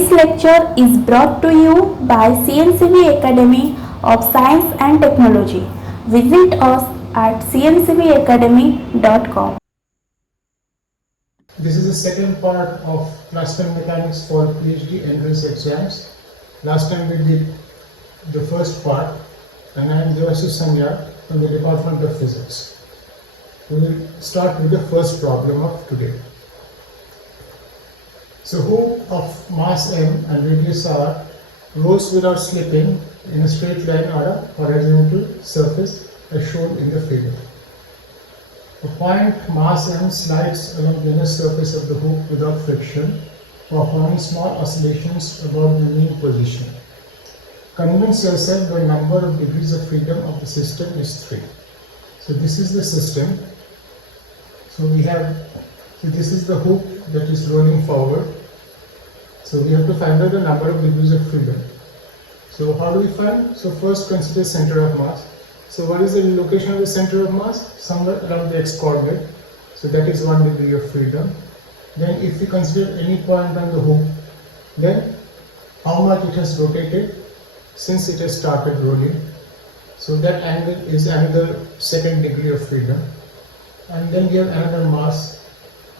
This lecture is brought to you by CNCB Academy of Science and Technology. Visit us at cncbacademy.com. This is the second part of plasma mechanics for Ph.D. entrance exams. Last time we did the first part, and I am Devashish Sanya from the Department of Physics. We will start with the first problem of today. So hoop of mass m and radius r rolls without slipping in a straight line on a horizontal surface as shown in the figure. A point mass m slides along the inner surface of the hoop without friction, performing small oscillations about the mean position. Convince yourself the number of degrees of freedom of the system is 3. So this is the system. So this is the hoop that is rolling forward. So we have to find out the number of degrees of freedom. So how do we find? So first consider center of mass. So what is the location of the center of mass? Somewhere around the x-coordinate. So that is 1 degree of freedom. Then if we consider any point on the hoop, then how much it has rotated since it has started rolling. So that angle is another 2nd degree of freedom. And then we have another mass,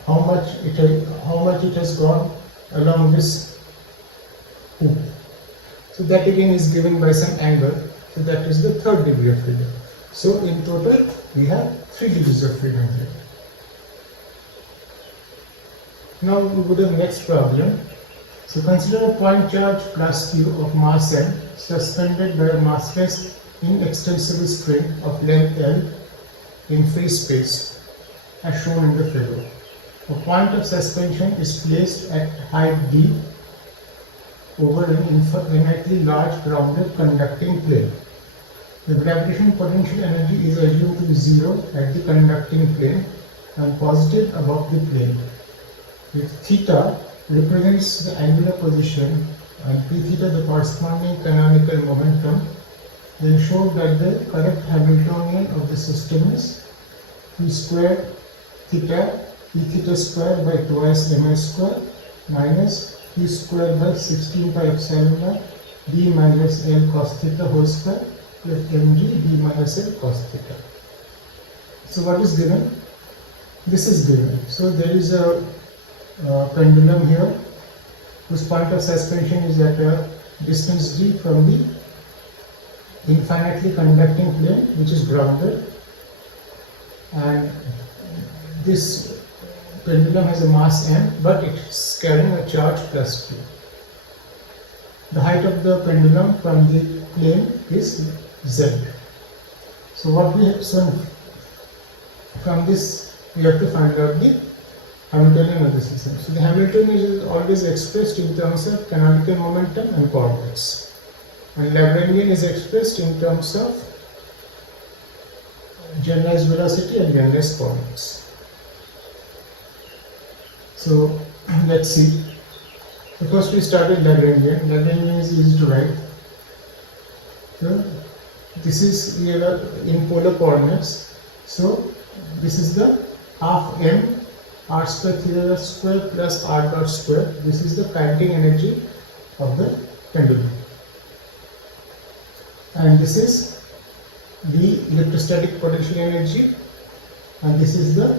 how much it has gone along this hoop. So that again is given by some angle. So that is the 3rd degree of freedom. So in total we have 3 degrees of freedom here. Now we go to the next problem. So consider a point charge plus q of mass m suspended by a massless inextensible string of length l in free space as shown in the figure. A point of suspension is placed at height d over an infinitely large grounded conducting plane. The gravitational potential energy is assumed to be 0 at the conducting plane and positive above the plane. With theta represents the angular position and p theta the corresponding canonical momentum, then show that the correct Hamiltonian of the system is p square theta p theta square by twice ms square minus p square by 16 pi epsilon naught d minus l cos theta whole square plus mg d minus l cos theta. So what is given? This is given. So there is a pendulum here whose point of suspension is at a distance d from the infinitely conducting plane which is grounded, and this pendulum has a mass m but it is carrying a charge plus q. The height of the pendulum from the plane is z. So from this we have to find out the Hamiltonian of the system. So the Hamiltonian is always expressed in terms of canonical momentum and coordinates, and Lagrangian is expressed in terms of generalized velocity and generalized coordinates. So let's see. So first we started Lagrangian. Lagrangian is easy to write. So this is here in polar coordinates. So this is the half m r square theta square plus r dot square. This is the kinetic energy of the pendulum, and this is the electrostatic potential energy, and this is the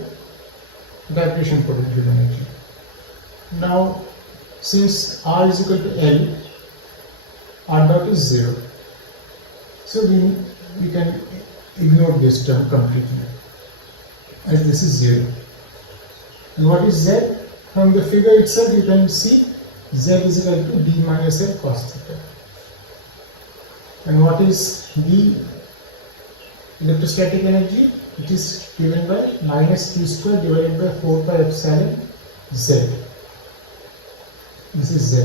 gravitational potential energy. Now since r is equal to l, r dot is 0. So we can ignore this term completely as this is 0. And what is z? From the figure itself you can see z is equal to d minus l cos theta. And what is the electrostatic energy? It is given by minus q square divided by 4 pi epsilon z. This is z.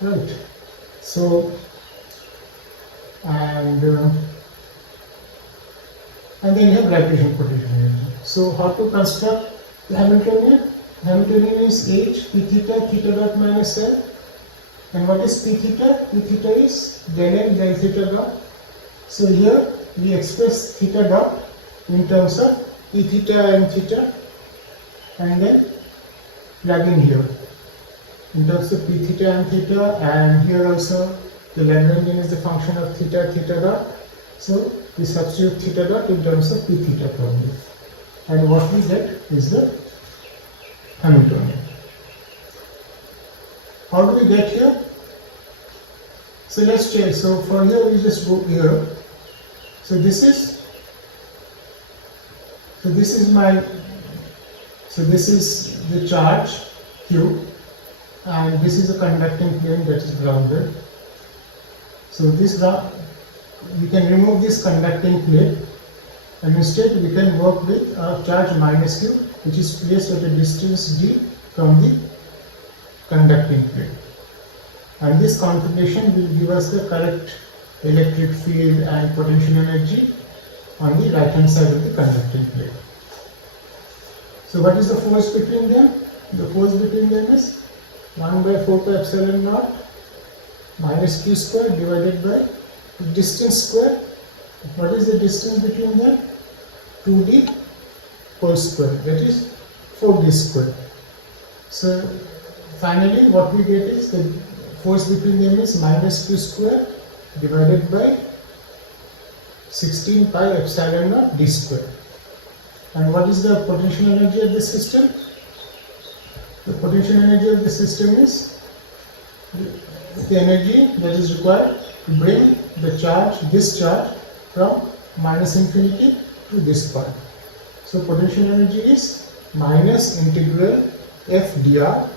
Right. So and then you have gravitational potential energy. So how to construct the Hamiltonian? Hamiltonian is h p theta theta dot minus l. And what is p theta? P theta is del m del theta dot. So here we express theta dot in terms of p theta and theta, and then plug in here. in terms of p theta and theta, and here also the Lagrangian is the function of theta dot. So we substitute theta dot in terms of p theta probably, and what we get is the Hamiltonian. How do we get here? So let's check. So for here we just go here. So this is the charge Q, and this is a conducting plane that is grounded. So this we can remove this conducting plate, and instead we can work with a charge minus Q, which is placed at a distance d from the conducting plate. And this configuration will give us the correct electric field and potential energy on the right hand side of the conducting plate. So what is the force between them? The force between them is 1 by 4 pi epsilon naught minus q square divided by the distance square. What is the distance between them? 2d whole square, that is 4d square. So finally what we get is the force between them is minus q square divided by 16 pi epsilon naught d square. And what is the potential energy of the system? The potential energy of the system is the energy that is required to bring the charge, this charge, from minus infinity to this point. So potential energy is minus integral f dr,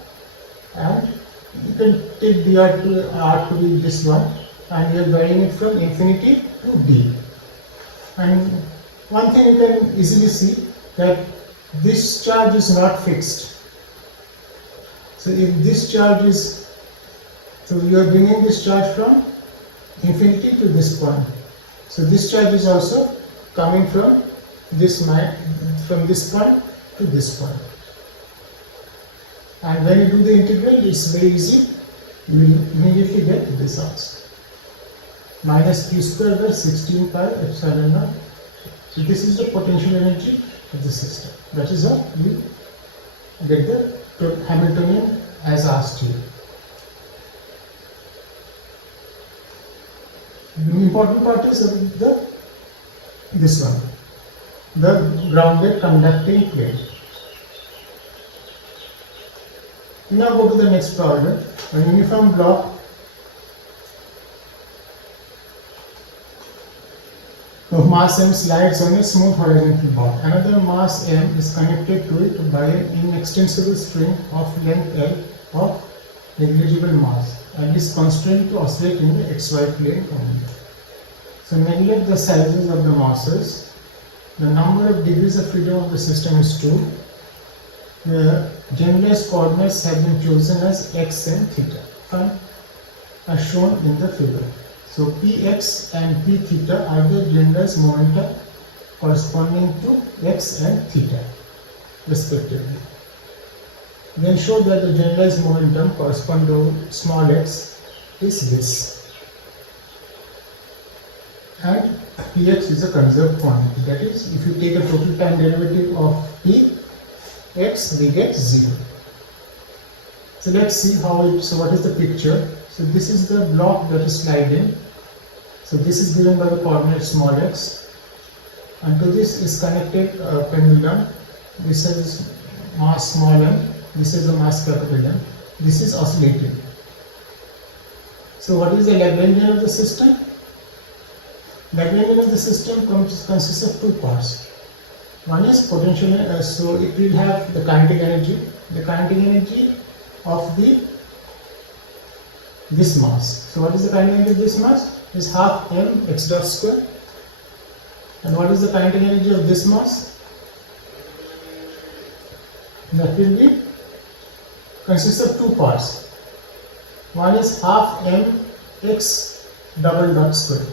and you can take dr to r to be this one, and you are varying it from infinity to d. And one thing you can easily see that this charge is not fixed. So if this charge is, so you are bringing this charge from infinity to this point. So this charge is also coming from this point to this point. And when you do the integral, it's very easy. You will immediately get this answer. Minus q square by 16 pi epsilon naught. So this is the potential energy of the system. That is how you get the Hamiltonian as asked here. The important part is this one, the grounded conducting plate. Now go to the next problem. A uniform block of mass m slides on a smooth horizontal bar. Another mass m is connected to it by an inextensible string of length L of negligible mass and is constrained to oscillate in the xy plane only. So neglect the sizes of the masses. The number of degrees of freedom of the system is 2. The generalized coordinates have been chosen as x and theta, as shown in the figure. So px and p theta are the generalized momenta corresponding to x and theta respectively. Then show that the generalized momentum corresponding to small x is this. And px is a conserved quantity. That is, if you take a total time derivative of px, we get 0. So let's see how it, so what is the picture? So this is the block that is sliding. So this is given by the coordinate small x, and to this is connected a pendulum. This is mass small m, this is the mass capital M, this is oscillating. So what is the Lagrangian of the system? Lagrangian of the system consists of two parts. One is potential, so it will have the kinetic energy. The kinetic energy of this mass. So what is the kinetic energy of this mass? Is half m x dot square. And what is the kinetic energy of this mass? That will be consists of two parts. One is half m x double dot square.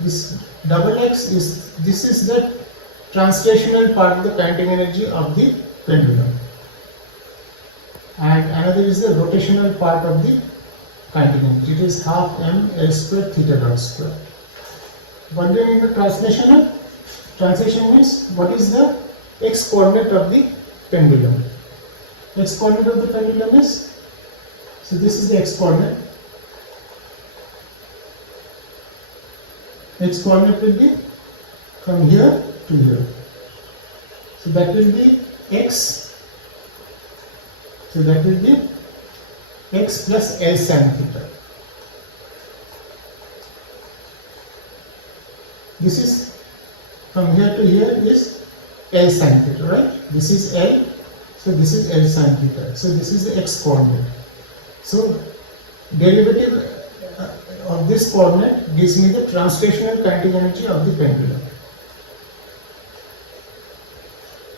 This double x is, this is the translational part of the kinetic energy of the pendulum, and another is the rotational part of the kinetic energy. It is half m L square theta dot square. What do you mean by translational? Translation means what is the x coordinate of the pendulum. X coordinate of the pendulum is So this is the x coordinate. X coordinate will be from here to here. So that will be x. So that will be x plus L sin theta. This is from here to here is L sin theta, right? This is L, so this is L sin theta. So this is the x coordinate. So derivative of this coordinate gives me the translational kinetic energy of the pendulum.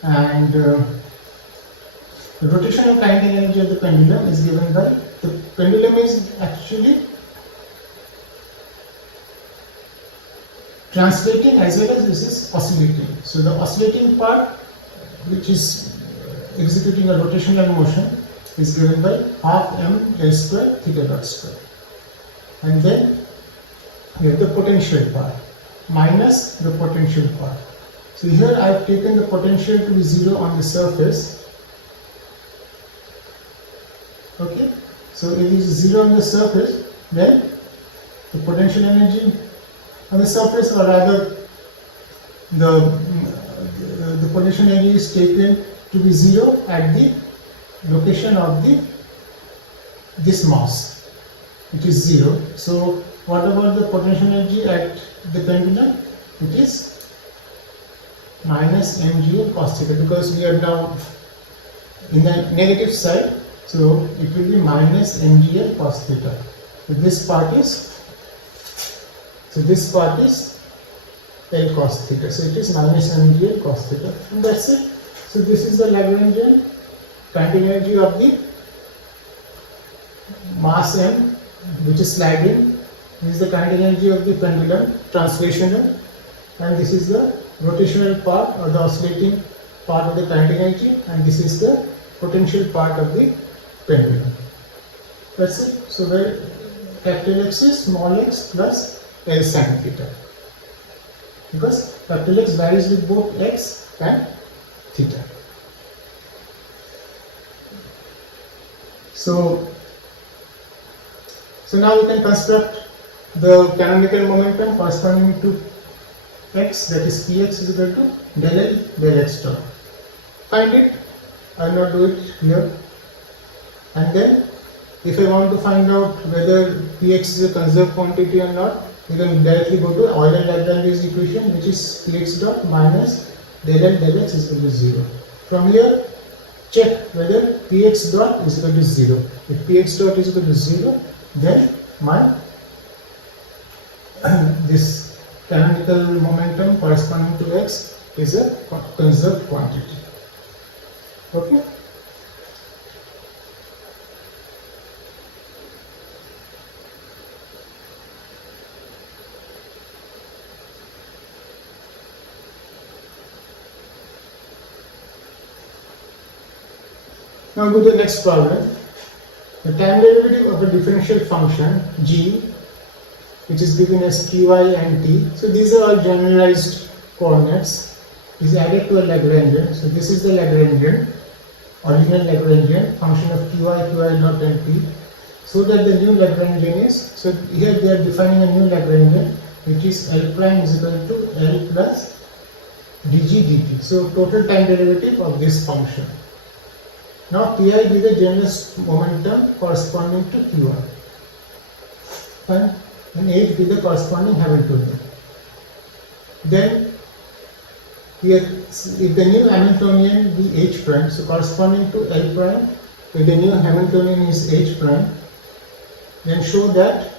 And the rotational kinetic energy of the pendulum is given by, the pendulum is actually translating as well as this is oscillating. So the oscillating part, which is executing a rotational motion, is given by half m L square theta dot square. And then we have the potential part minus the potential part. So here I have taken the potential to be 0 on the surface. Okay, so if it is 0 on the surface, then the potential energy on the surface, or rather the potential energy is taken to be 0 at the location of this mass, which is 0. So what about the potential energy at the pendulum? It is minus mgl cos theta, because we are now in the negative side, so it will be minus mgl cos theta. So this part is L cos theta, so it is minus mgl cos theta, and that's it. So this is the Lagrangian kinetic energy of the mass m, which is sliding. This is the kinetic energy of the pendulum, translational, and this is the rotational part or the oscillating part of the kinetic energy, and this is the potential part of the pendulum. That's it. So where capital X is small x plus L sin theta, because capital X varies with both x and theta. So now we can construct the canonical momentum corresponding to x, that is Px is equal to del L del x dot. Find it. I will not do it here. And then if I want to find out whether Px is a conserved quantity or not, you can directly go to Euler-Lagrange's equation, which is Px dot minus del L del x is equal to 0. From here, check whether Px dot is equal to 0. If Px dot is equal to 0, then my this canonical momentum corresponding to x is a conserved quantity. Okay. Now go to the next problem. The time derivative of a differential function g, which is given as qi and t. So these are all generalized coordinates, is added to a Lagrangian. So this is the Lagrangian, original Lagrangian function of qi naught and t. So that the new Lagrangian is, so here they are defining a new Lagrangian, which is L prime is equal to L plus dg dt. So total time derivative of this function. Now pi be the general momentum corresponding to qi, and h be the corresponding Hamiltonian. Then here, if the new Hamiltonian be h prime, so corresponding to L prime, if the new Hamiltonian is h prime, then show that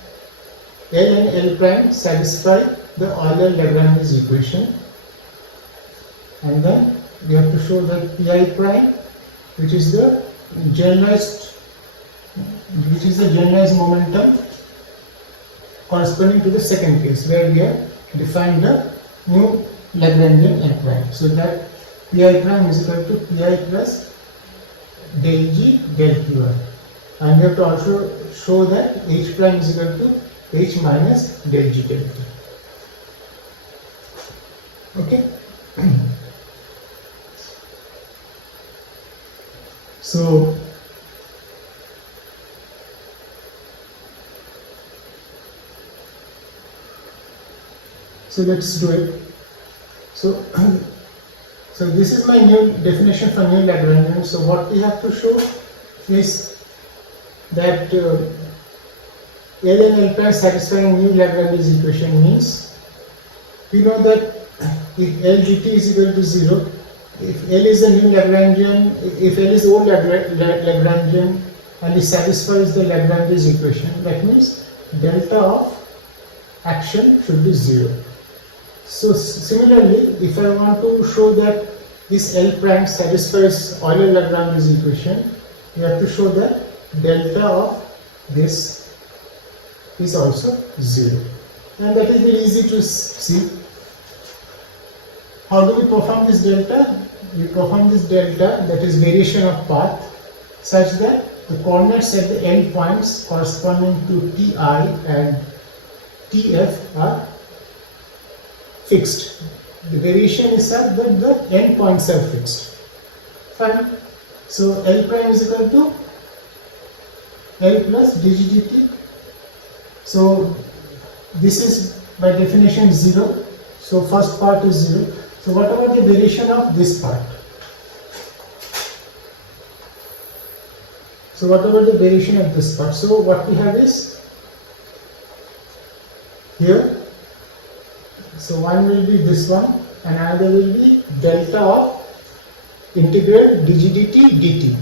L and L prime satisfy the Euler-Lagrange's equation, and then we have to show that pi prime, which is the generalized momentum corresponding to the second case, where we have defined the new Lagrangian L prime. So that pi prime is equal to pi plus del g del qi, and we have to also show that h prime is equal to h minus del g del q. Okay. So So let's do it. So, so this is my new definition for new Lagrangian. So what we have to show is that L and L prime satisfying new Lagrange's equation means we know that if L dt is equal to 0, if L is a new Lagrangian, if L is old Lagrangian and it satisfies the Lagrange's equation, that means delta of action should be 0. So similarly, if I want to show that this L prime satisfies Euler-Lagrange's equation, you have to show that delta of this is also 0. And that is very easy to see. How do we perform this delta? We perform this delta, that is variation of path, such that the coordinates at the end points corresponding to Ti and Tf are fixed. The variation is such that the end points are fixed. Fine. So L prime is equal to L plus dgdt. So this is by definition 0. So first part is 0. So what about the variation of this part? So what about the variation of this part? So what we have is here. So one will be this one and another will be delta of integral dgdt dt,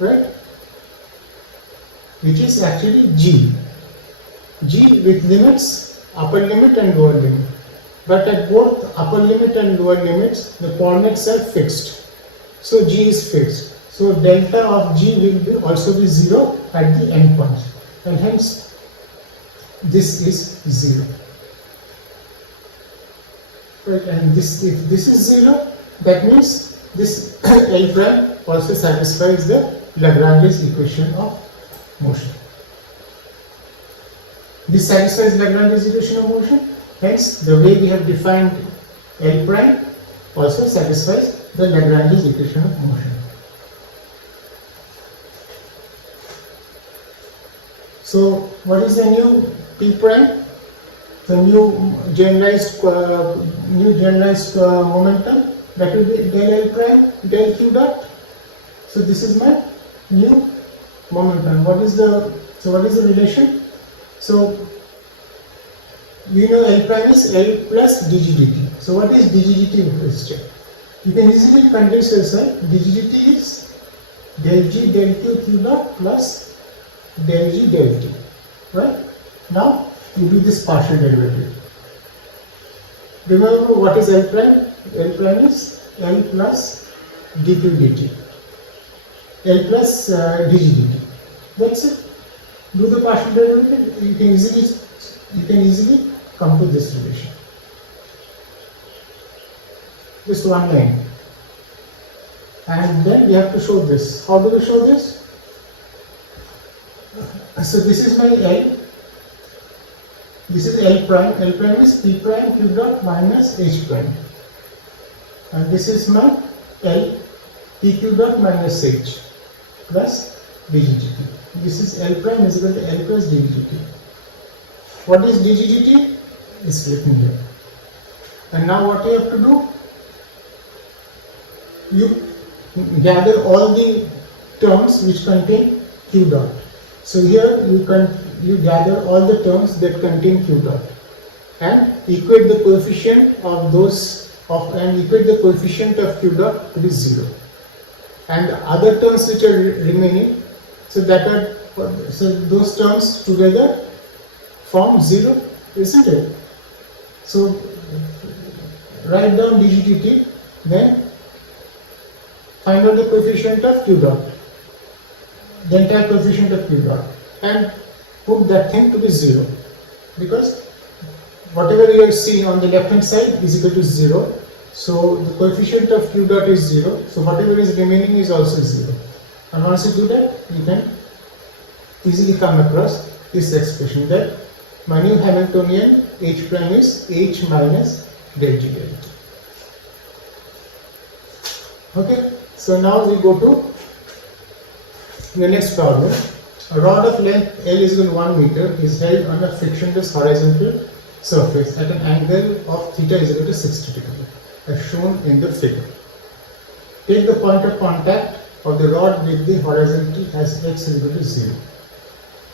right? Which is actually g. G with limits, upper limit and lower limit. But at both upper limit and lower limits, the coordinates are fixed. So g is fixed. So delta of g will also be 0 at the end point. And hence, this is 0. Right, and this, if this is 0, that means this L prime also satisfies the Lagrange's equation of motion. This satisfies Lagrange's equation of motion. Hence, the way we have defined L prime also satisfies the Lagrange's equation of motion. So, what is the new P prime? The new generalized momentum, that will be del L prime del Q dot. So this is my new momentum. What is the relation? So we know L prime is L plus dgdt. So what is dgdt in question? You can easily convince yourself dgdt is del G del Q dot plus del G del T. Right? Now you do this partial derivative. Remember what is L prime? L prime is L plus dq dt. L plus dgdt. That's it. Do the partial derivative. You can easily come to this relation. Just one line. And then we have to show this. How do we show this? So this is my L. This is L prime. L prime is P prime Q dot minus H prime. And this is my L PQ dot minus H plus dgdt. This is L prime is equal to L plus dgdt. What is dgdt? Is written here. And now what you have to do? You gather all the terms which contain Q dot. So here you gather all the terms that contain Q dot and equate the coefficient of Q dot to be 0. And the other terms which are remaining, so those terms together form 0, isn't it? So write down dgdt, then find out the coefficient of Q dot, the entire coefficient of Q dot, and put that thing to be 0, because whatever you are seeing on the left hand side is equal to 0. So the coefficient of Q dot is 0. So whatever is remaining is also 0. And once you do that, you can easily come across this expression that my new Hamiltonian H prime is H minus del G del T. Okay, so now we go to the next problem. A rod of length L is equal to 1 meter is held on a frictionless horizontal surface at an angle of theta is equal to 60 degree, as shown in the figure. Take the point of contact of the rod with the horizontal as x is equal to 0.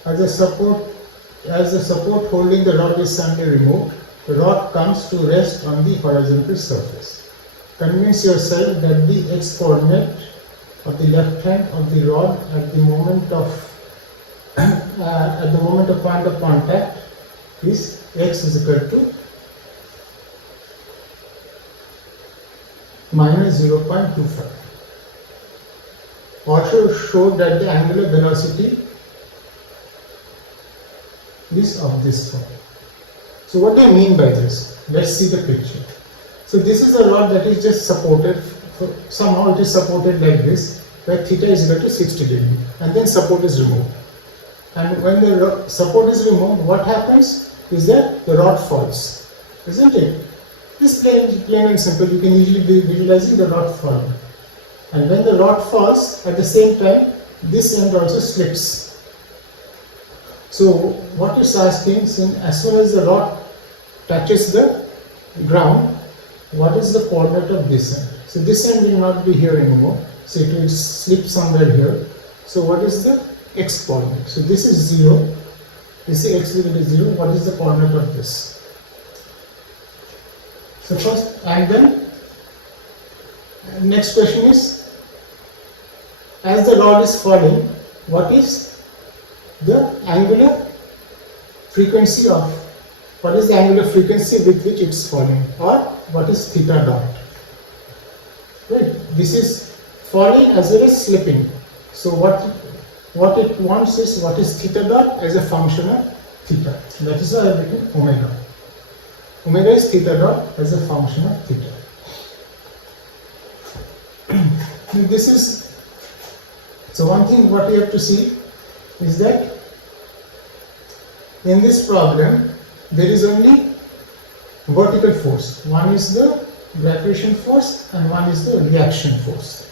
As the support holding the rod is suddenly removed, the rod comes to rest on the horizontal surface. Convince yourself that the x coordinate of the left hand of the rod at the moment of point of contact is x is equal to minus 0.25. Also show that the angular velocity is of this form. So what do I mean by this? Let's see the picture. So this is a rod that is just supported, somehow it is supported like this, where theta is equal to 60 degree, and then support is removed. And when the support is removed, what happens is that the rod falls, isn't it? This plain and simple, you can easily be visualizing the rod falling. And when the rod falls, at the same time, this end also slips. So what it's asking, as soon as the rod touches the ground, what is the coordinate of this end? So this end will not be here anymore, so it will slip somewhere here. So what is the x coordinate? So this is 0, this is x equal to 0, what is the coordinate of this? So first, and then next question is, as the rod is falling, what is the angular frequency with which it's falling, or what is theta dot? Right, this is falling as well as slipping. So what it wants is what is theta dot as a function of theta. That is why I have written omega. Omega is theta dot as a function of theta. This is, so one thing what you have to see is that in this problem there is only vertical force. One is the gravitational force and one is the reaction force.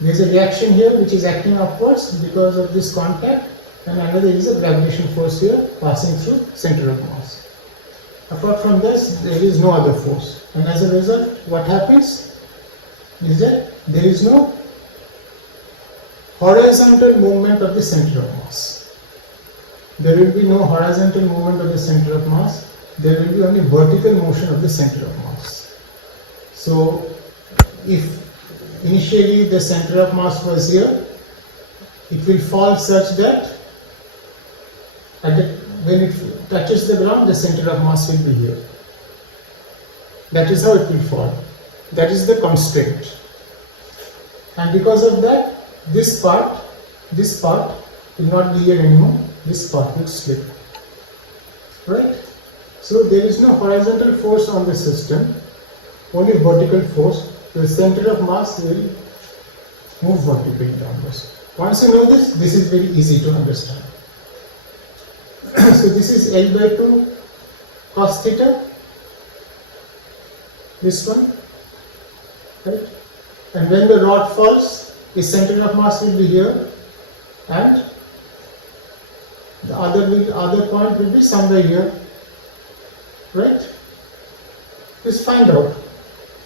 There is a reaction here which is acting upwards because of this contact, and another is a gravitational force here passing through center of mass. Apart from this, there is no other force, and as a result what happens is that there is no horizontal movement of the center of mass. There will be no horizontal movement of the center of mass, there will be only vertical motion of the center of mass. So if initially the center of mass was here, it will fall such that when it touches the ground, the center of mass will be here. That is how it will fall. That is the constraint. And because of that, this part will not be here anymore. This part will slip. Right? So there is no horizontal force on the system, only vertical force. The center of mass will move vertically downwards. Once you know this, this is very easy to understand. So this is L by 2 cos theta, this one, right? And when the rod falls, the center of mass will be here, and the other point will be somewhere here, right? Just find out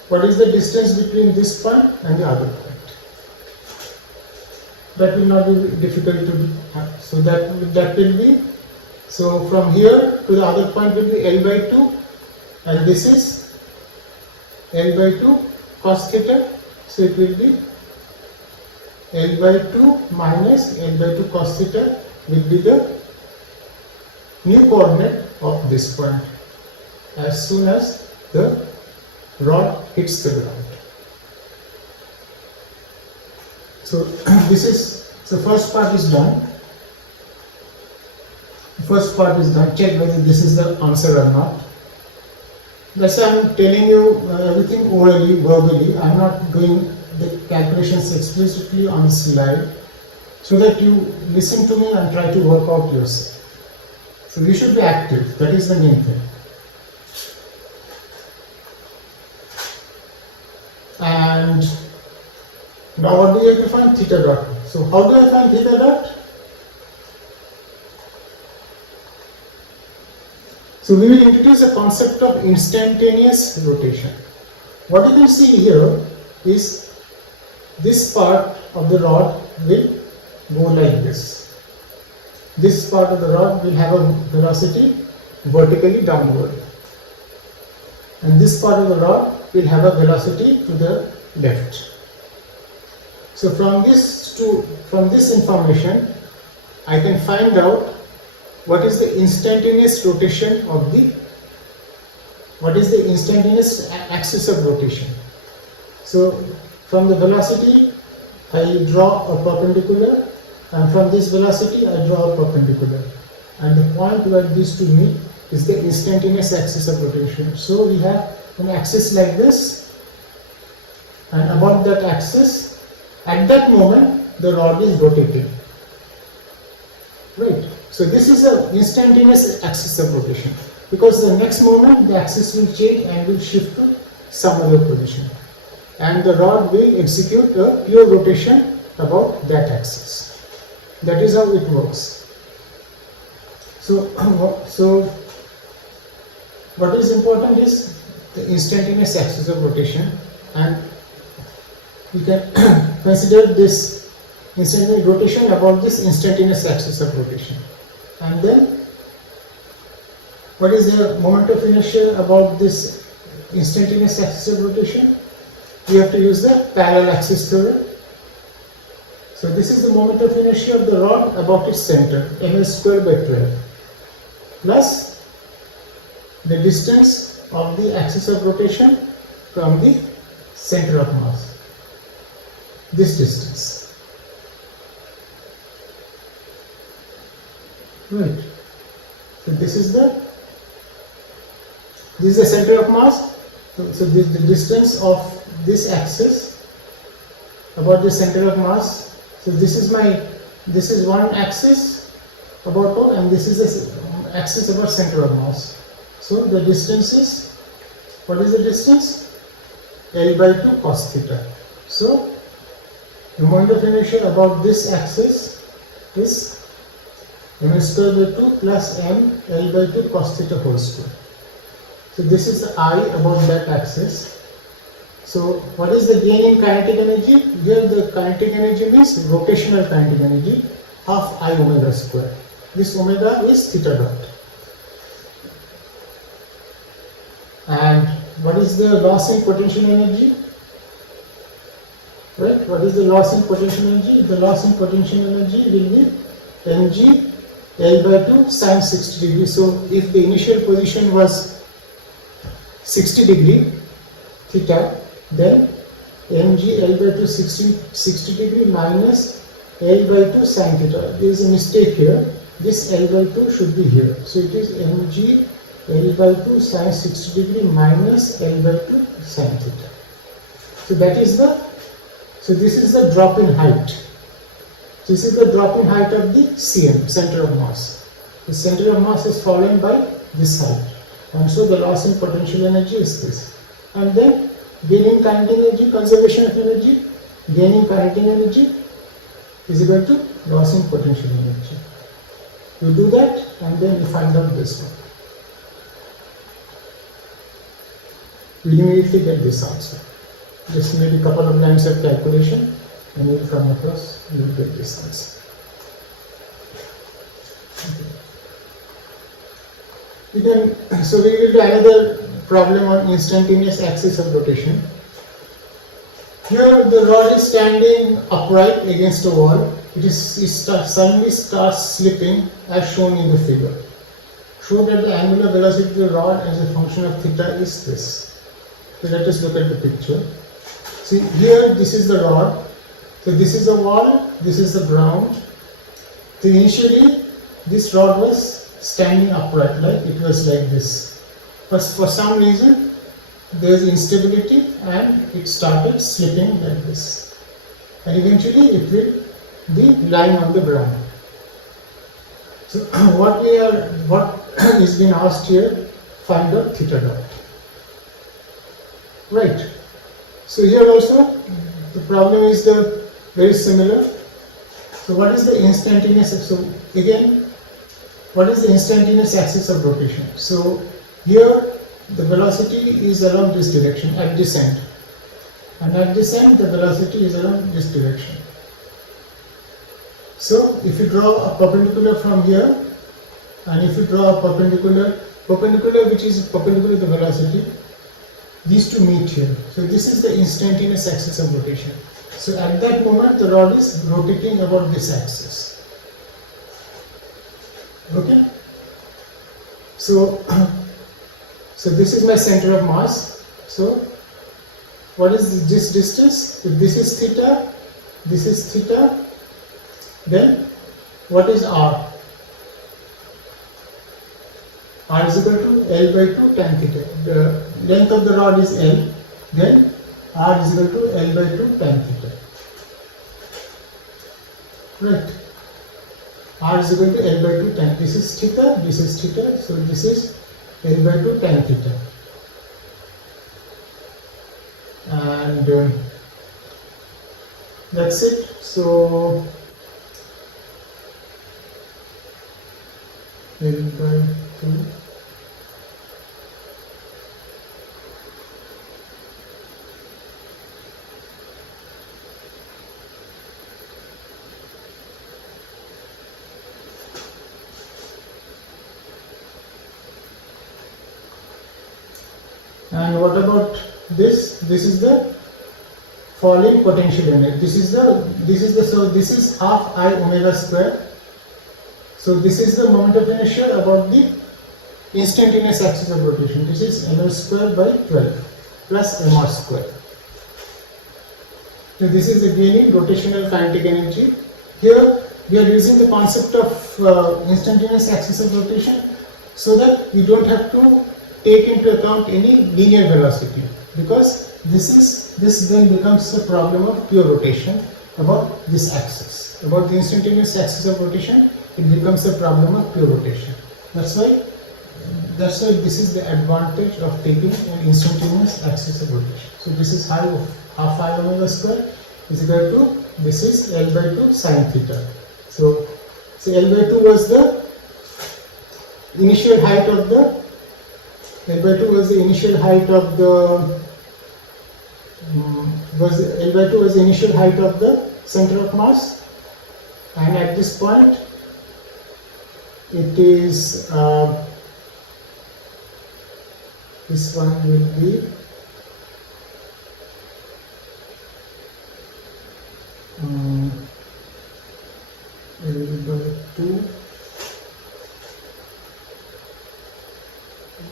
what is the distance between this point and the other point. That will not be difficult to do. So that will be, so from here to the other point will be L by 2, and this is L by 2 cos theta. So it will be L by 2 minus L by 2 cos theta will be the new coordinate of this point as soon as the rod hits the ground. So this is, so first part is done. The first part is done. Check whether this is the answer or not. That's why I'm telling you everything orally, verbally. I'm not doing the calculations explicitly on slide, so that you listen to me and try to work out yourself. So you should be active. That is the main thing. And now what do you have to find? Theta dot. So how do I find theta dot? So we will introduce a concept of instantaneous rotation. What you can see here is this part of the rod will go like this. This part of the rod will have a velocity vertically downward, and this part of the rod will have a velocity to the left. So from this information, I can find out what is the instantaneous rotation of what is the instantaneous axis of rotation. So from the velocity I draw a perpendicular, and from this velocity I draw a perpendicular, and the point where these two meet is the instantaneous axis of rotation. So we have an axis like this, and about that axis, at that moment the rod is rotating. Right. So this is an instantaneous axis of rotation, because the next moment the axis will change and will shift to some other position, and the rod will execute a pure rotation about that axis. That is how it works. So what is important is the instantaneous axis of rotation, and we can consider this instantaneous rotation about this instantaneous axis of rotation. And then what is the moment of inertia about this instantaneous axis of rotation? We have to use the parallel axis theorem. So this is the moment of inertia of the rod about its center, ml square by 12, plus the distance of the axis of rotation from the center of mass, this distance. Right. So this is the center of mass. So the distance of this axis about the center of mass. So this is one axis about O, and this is the axis about center of mass. So the distance is, what is the distance? L by 2 cos theta. So the moment of inertia about this axis is m square by 2 plus m L by 2 cos theta whole square. So this is the I about that axis. So what is the gain in kinetic energy? Here the kinetic energy means rotational kinetic energy, half I omega square. This omega is theta dot. And what is the loss in potential energy? Right? What is the loss in potential energy? The loss in potential energy will be mg L by 2 sine 60 degree. So if the initial position was 60 degree theta, then mg L by 2 60 degree minus L by 2 sine theta. There is a mistake here. This L by 2 should be here. So it is mg L by 2 sine 60 degree minus L by 2 sine theta. So that is this is the drop in height. This is the drop in height of the CM, center of mass. The center of mass is fallen by this height, and so the loss in potential energy is this. And then gain in kinetic energy, conservation of energy, gain in kinetic energy is equal to loss in potential energy. You do that, and then you find out this one. You immediately get this answer. Just maybe a couple of lines of calculation, and you will come across, you will get this answer. Okay. So we will do another problem on instantaneous axis of rotation. Here the rod is standing upright against a wall. It suddenly starts slipping as shown in the figure. Show that the angular velocity of the rod as a function of theta is this. So let us look at the picture. See here, this is the rod. So this is the wall, this is the ground. So initially this rod was standing upright, like it was like this. But for some reason there is instability and it started slipping like this. And eventually it will be lying on the ground. So what is being asked here, find out theta dot. Right. So here also the problem is very similar. So what is the instantaneous? So again, what is the instantaneous axis of rotation? So here the velocity is along this direction at descent, and at descent the velocity is along this direction. So if you draw a perpendicular from here, and if you draw a perpendicular which is perpendicular to the velocity, these two meet here. So this is the instantaneous axis of rotation. So at that moment the rod is rotating about this axis. Okay? So this is my center of mass. So what is this distance? If this is theta, then what is r? R is equal to L by 2 tan theta. The length of the rod is L, then R is equal to L by 2 tan theta. Right. R is equal to L by 2 tan. This is theta, so this is L by 2 tan theta. And that's it. So L by 2 . And what about this? This is the falling potential energy. So this is half I omega square. So this is the moment of inertia about the instantaneous axis of rotation. This is ml square by 12 plus mr square. So this is again in rotational kinetic energy. Here we are using the concept of instantaneous axis of rotation so that we don't have to take into account any linear velocity, because this then becomes a problem of pure rotation about this axis. About the instantaneous axis of rotation, it becomes a problem of pure rotation. That's why this is the advantage of taking an instantaneous axis of rotation. So this is half I omega square is equal to, this is L by 2 sin theta. So L by 2 was the initial height of the center of mass, and at this point it is this one will be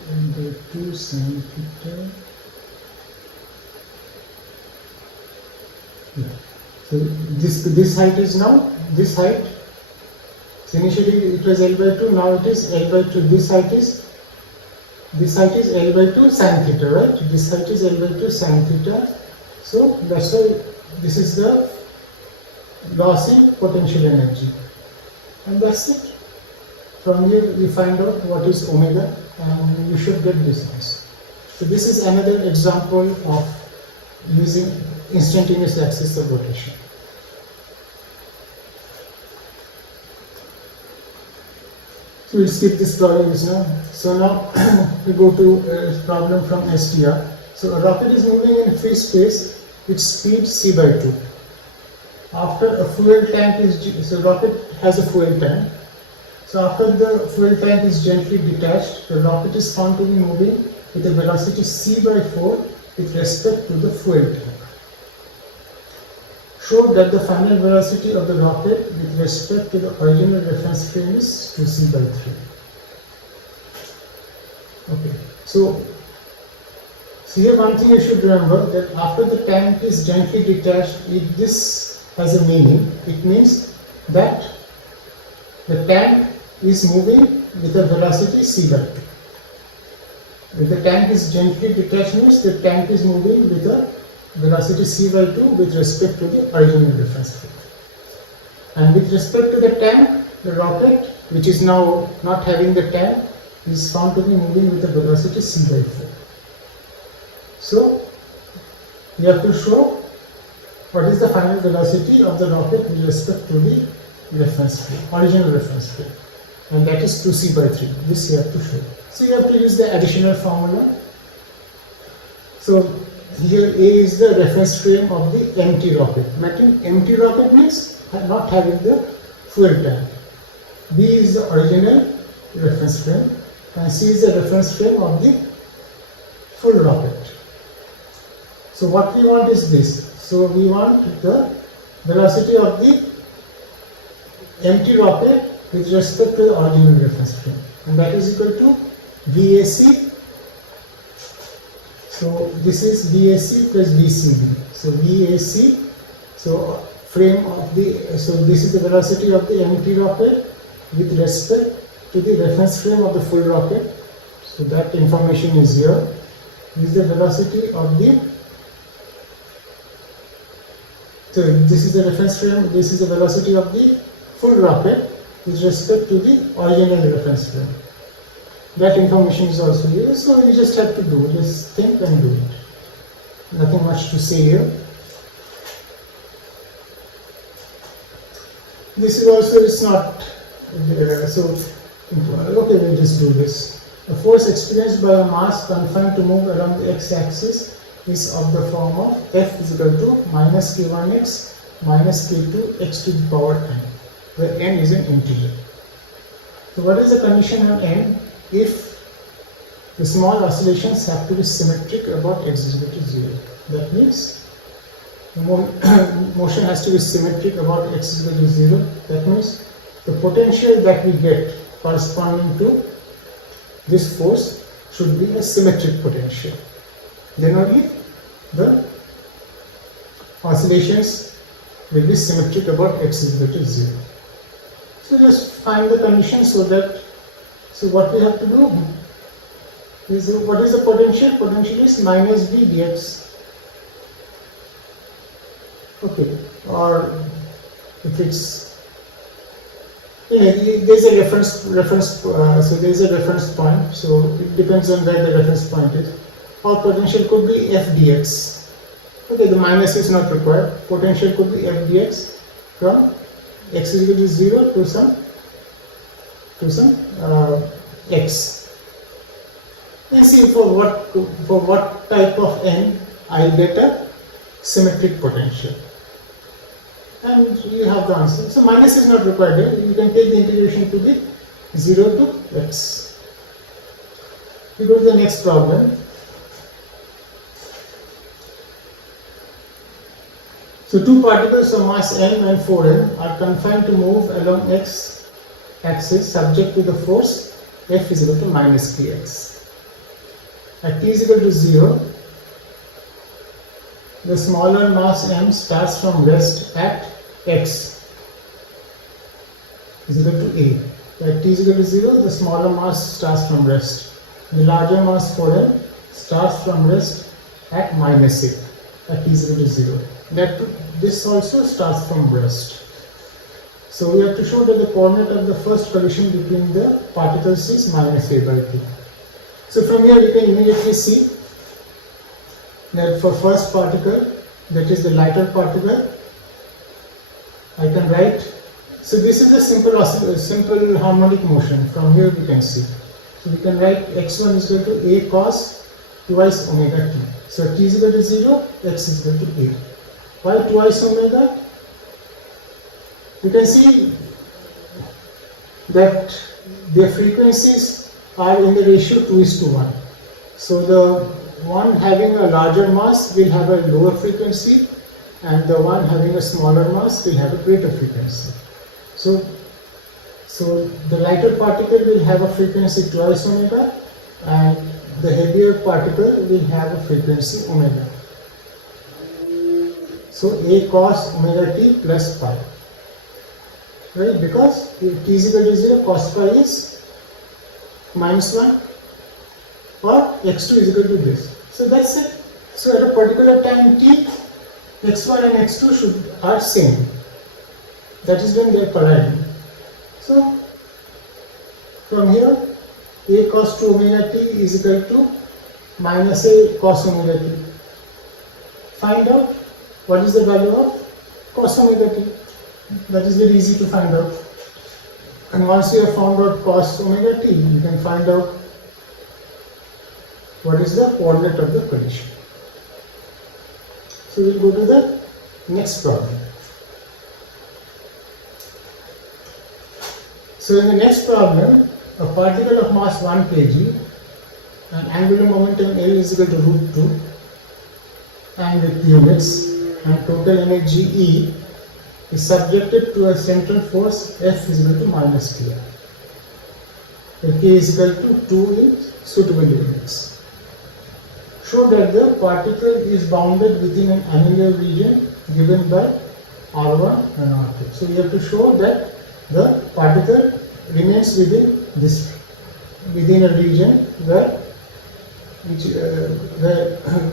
L by 2 sin theta. Yeah. So this height is now this height. So initially it was L by 2, now it is L by 2. This height is L by 2 sin theta, right? This height is L by 2 sin theta. So that's why this is the loss in potential energy, and that's it. From here we find out what is omega, and you should get this answer. So this is another example of using instantaneous axis of rotation. So we'll skip this problem now. So now we go to a problem from STR. So a rocket is moving in free space with speed c by 2. After a fuel tank is, so rocket has a fuel tank. So after the fuel tank is gently detached, the rocket is found to be moving with a velocity c by 4 with respect to the fuel tank. Show that the final velocity of the rocket with respect to the original reference frame is 2c by 3. Okay, so here one thing you should remember, that after the tank is gently detached, this has a meaning. It means that the tank is moving with a velocity c by 2. If the tank is gently detached, means the tank is moving with a velocity c by 2 with respect to the original reference frame. And with respect to the tank, the rocket, which is now not having the tank, is found to be moving with a velocity c by 4. So you have to show what is the final velocity of the rocket with respect to the reference frame, original reference frame. and that is 2c by 3. This you have to show. So you have to use the additional formula. So here A is the reference frame of the empty rocket. Empty rocket means not having the fuel tank. B is the original reference frame and C is the reference frame of the full rocket. So what we want is this. So we want the velocity of the empty rocket with respect to the original reference frame, and that is equal to VAC. So this is VAC plus VCB. So VAC, so frame of the, so this is the velocity of the empty rocket with respect to the reference frame of the full rocket. So that information is here. This is the velocity of the, so this is the reference frame, this is the velocity of the full rocket with respect to the original reference frame. That information is also here, so you just have to do, just think and do it. Nothing much to say here. This is also, it's not, so, okay, we'll just do this. The force experienced by a mass confined to move along the x-axis is of the form of F is equal to minus k1x minus k2x to the power n, where n is an integer. So what is the condition on n? If the small oscillations have to be symmetric about x is equal to 0. That means the motion has to be symmetric about x is equal to 0. That means the potential that we get corresponding to this force should be a symmetric potential. Then only the oscillations will be symmetric about x is equal to 0. So just find the condition so that, so what we have to do is, what is the potential? Potential is minus v dx. Okay, or if it's, there's a reference, so there's a reference point, so it depends on where the reference point is. Or potential could be f dx. Okay, the minus is not required. Potential could be f dx from x is equal to 0 to some x. Let's see for what type of n I'll get a symmetric potential. And you have the answer. So minus is not required here. You can take the integration to be 0 to x. We go to the next problem. So two particles of mass m and 4m are confined to move along x axis subject to the force F is equal to minus kx. At t is equal to 0, the smaller mass m starts from rest at x is equal to a. At t is equal to 0, the smaller mass starts from rest. The larger mass 4m starts from rest at minus a at t is equal to 0. This also starts from rest. So we have to show that the coordinate of the first collision between the particles is minus a by t. So from here you can immediately see that for first particle, that is the lighter particle, I can write, so this is a simple harmonic motion. From here we can see. So we can write x1 is equal to a cos twice omega t. So t is equal to 0, x is equal to a. Why twice omega? You can see that their frequencies are in the ratio 2:1. So the one having a larger mass will have a lower frequency and the one having a smaller mass will have a greater frequency. So the lighter particle will have a frequency twice omega and the heavier particle will have a frequency omega. So a cos omega t plus pi. Right? Because if t is equal to 0, cos pi is minus 1 or x2 is equal to this. So that's it. So at a particular time t, x1 and x2 are same. That is when they are colliding. So from here, a cos 2 omega t is equal to minus a cos omega t. Find out what is the value of cos omega t. That is very easy to find out. And once you have found out cos omega t, you can find out what is the coordinate of the collision. So we'll go to the next problem. So in the next problem, a particle of mass 1 kg and angular momentum L is equal to root 2 and with units, and total energy E is subjected to a central force F is equal to minus K. Where K is equal to 2 in suitable units. Show that the particle is bounded within an annular region given by R1 and R2. So you have to show that the particle remains within a region where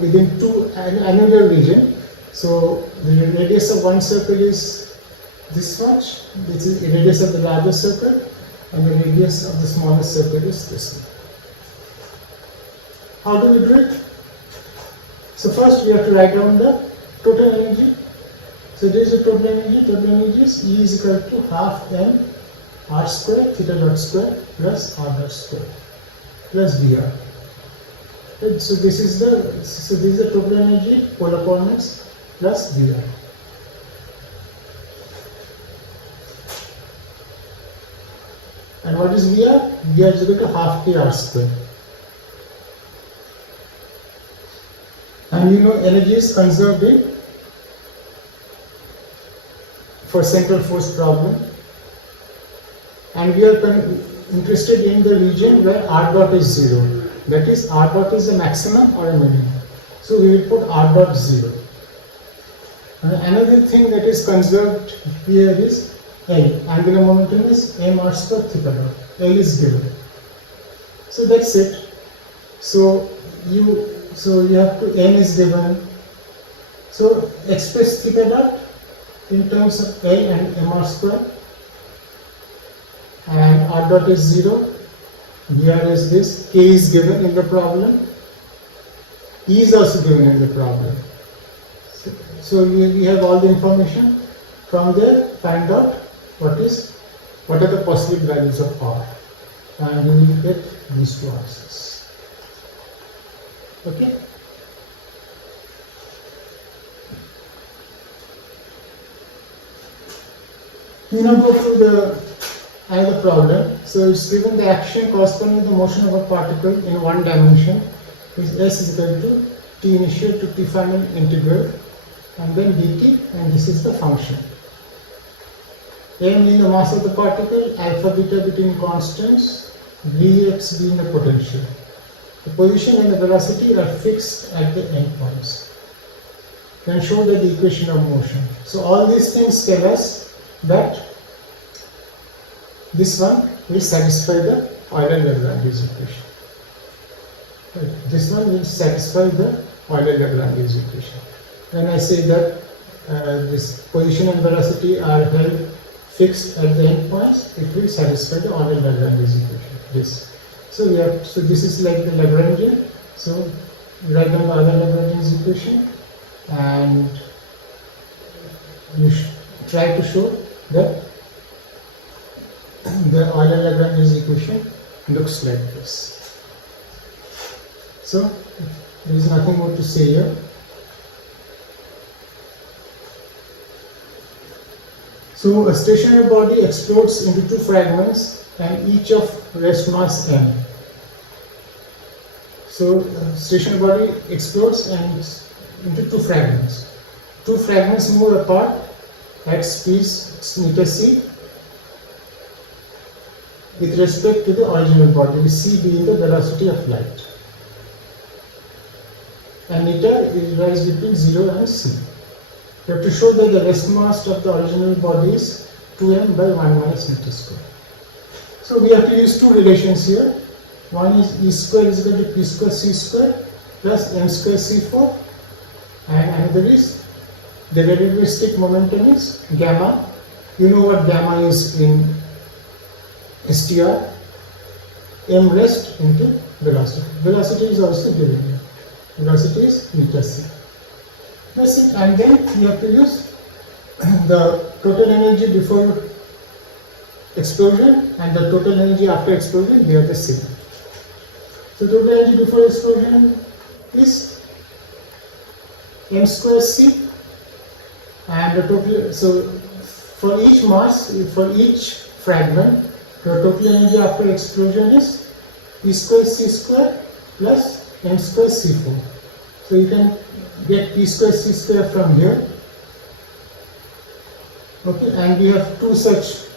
within two annular region. So the radius of one circle is this much. This is the radius of the larger circle, and the radius of the smaller circle is this one. How do we do it? So first we have to write down the total energy. So this is the total energy. Total energy is E is equal to half m r square theta dot square plus r dot square plus dr. Right, so this is the total energy, polar coordinates plus dr. And what is Vr? Vr is equal to half k r square. And you know energy is conserved in for central force problem. And we are interested in the region where r dot is 0. That is, r dot is a maximum or a minimum. So we will put r dot 0. And another thing that is conserved here is L. Angular momentum is m r square theta dot. L is given. So that's it. So you have to, n is given. So express theta dot in terms of L and m r square. And r dot is 0. Here is this. K is given in the problem. E is also given in the problem. So we have all the information. From there, find out what are the possible values of R, and we will get these two answers. Okay. We now go to another problem. So it's given the action corresponding to the motion of a particle in one dimension is S is equal to t initial to t final integral and then dt, and this is the function. M being the mass of the particle, alpha beta between constants, Vx being the potential. The position and the velocity are fixed at the endpoints. Then show that the equation of motion. So all these things tell us that this one will satisfy the Euler-Lagrange equation. Right. This one will satisfy the Euler-Lagrange equation. When I say that this position and velocity are held fixed at the endpoints, it will satisfy the Euler-Lagrange equation. This. So this is like the Lagrangian. So write down the Euler-Lagrange equation, and you try to show that the Euler-Lagrange equation looks like this. So there is nothing more to say here. So a stationary body explodes into two fragments and each of rest mass m. So stationary body explodes and into two fragments. Two fragments move apart at speeds meter c with respect to the original body, with c being the velocity of light. And meter lies between 0 and c. We have to show that the rest mass of the original body is 2m by 1 minus meter square. So we have to use two relations here. One is E square is equal to P square C square plus M square C4, and another is the relativistic momentum is gamma. You know what gamma is in STR. M rest into velocity. Velocity is also given here. Velocity is meter c. That's it. And then you have to use the total energy before explosion and the total energy after explosion, they are the same. So total energy before explosion is m square c, and the total, so for each mass, for each fragment, the total energy after explosion is p square c square plus m square c4. So you can get p square c square from here. Okay, and we have two such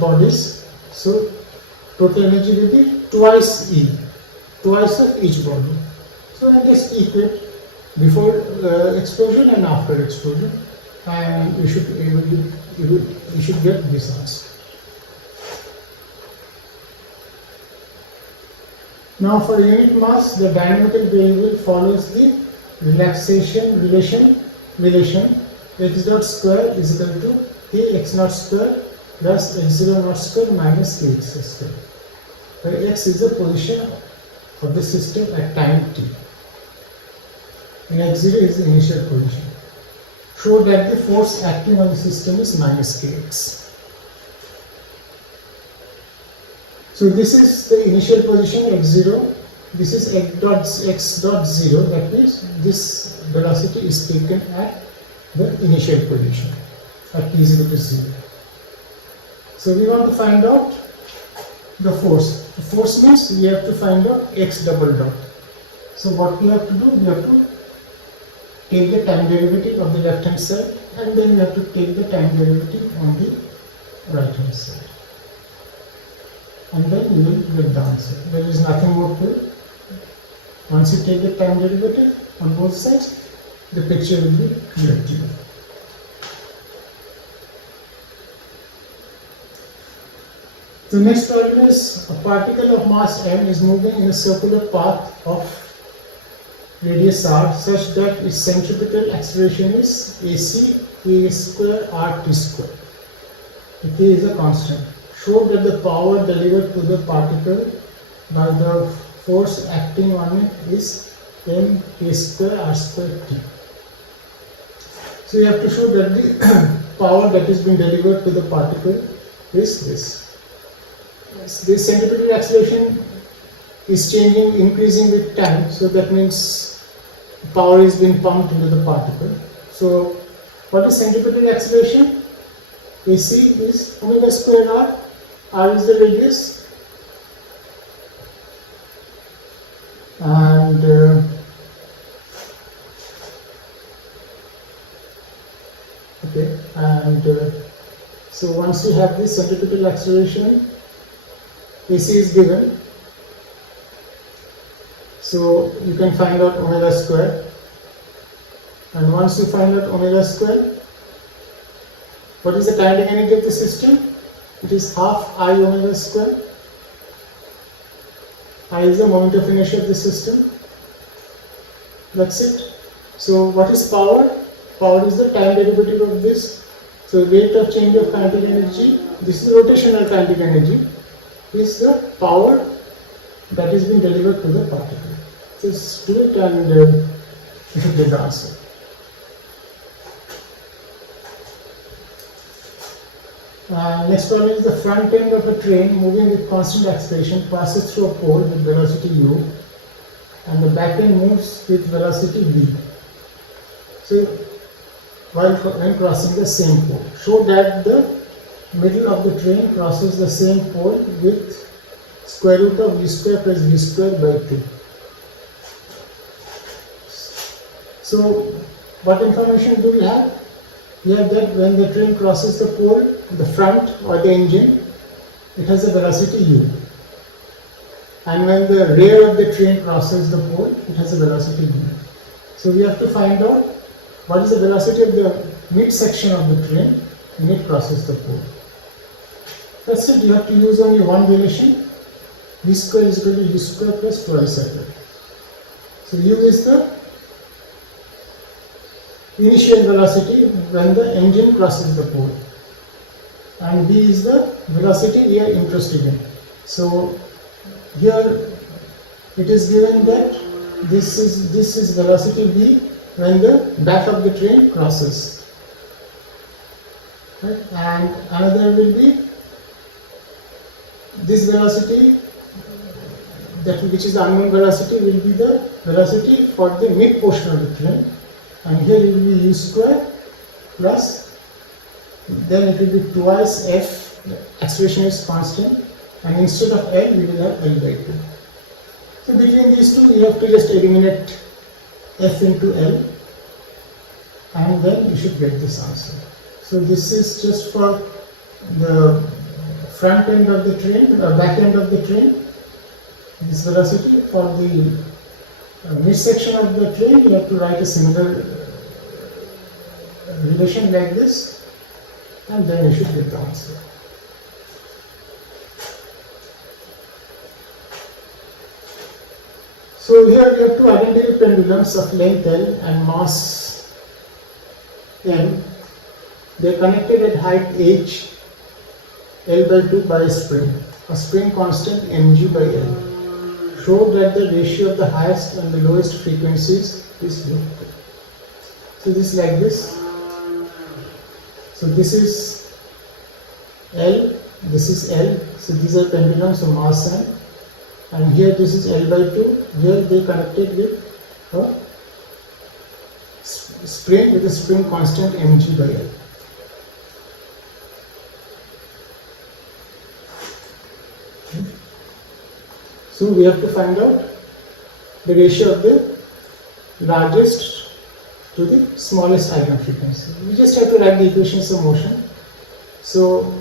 bodies. So total energy will be twice E, twice of each body. So and just equate before explosion and after explosion, and you should get this answer. Now for unit mass, the dynamical variable follows the relaxation relation x dot square is equal to k x naught square plus x 0 naught square minus k x square, where x is the position of the system at time t and x 0 is the initial position. Show that the force acting on the system is minus kx. So this is the initial position x0, this is x dot 0, that means this velocity is taken at the initial position at t0 to 0. So we want to find out the force. The force means we have to find out x double dot. So what we have to do, we have to take the time derivative of the left hand side, and then we have to take the time derivative on the right hand side. And then you will get the answer. There is nothing more to it. Once you take the time derivative on both sides, the picture will be clear to you. The next problem is a particle of mass m is moving in a circular path of radius r such that its centripetal acceleration is ac a square r t square. K is a constant. Show that the power delivered to the particle by the force acting on it is m k square r square t. So you have to show that the power that is being delivered to the particle is this. This centripetal acceleration is changing, increasing with time. So that means power is being pumped into the particle. So what is centripetal acceleration? AC is omega square r. R is the radius, and so once you have this centripetal acceleration, AC is given, so you can find out omega square, and once you find out omega square, what is the kinetic energy of the system? It is half I omega square. I is the moment of inertia of the system. That's it. So what is power? Power is the time derivative of this. So rate of change of kinetic energy, this is the rotational kinetic energy, is the power that is being delivered to the particle. So split and you should get the answer. Next one is the front end of a train moving with constant acceleration passes through a pole with velocity u, and the back end moves with velocity v. So when crossing the same pole, show that the middle of the train crosses the same pole with square root of v square plus v square by 2. So what information do we have? We have that when the train crosses the pole, the front or the engine, it has a velocity u, and when the rear of the train crosses the pole, it has a velocity v. So we have to find out what is the velocity of the mid section of the train when it crosses the pole. That's it. You have to use only one relation. V square is equal to u square plus twice f. So u is the initial velocity when the engine crosses the pole, and v is the velocity we are interested in. So here it is given that this is velocity v when the back of the train crosses. right? And another will be this velocity, which is the unknown velocity, will be the velocity for the mid portion of the train, and here it will be u square plus, then it will be twice f, the acceleration is constant, and instead of L we will have L by 2. So between these two you have to just eliminate f into L, and then you should get this answer. So this is just for the front end of the train, back end of the train, this velocity. For the midsection of the train you have to write a similar relation like this, and then you should get the answer. So here we have two identical pendulums of length L and mass M. They are connected at height h, L by 2 by a spring constant mg by L. Show that the ratio of the highest and the lowest frequencies is root 2. So this is like this. So this is L, this is L. So these are pendulums of mass M. And here this is L by 2, here they connected with a spring with a spring constant mg by L. So we have to find out the ratio of the largest to the smallest eigenfrequency. We just have to write the equations of motion. So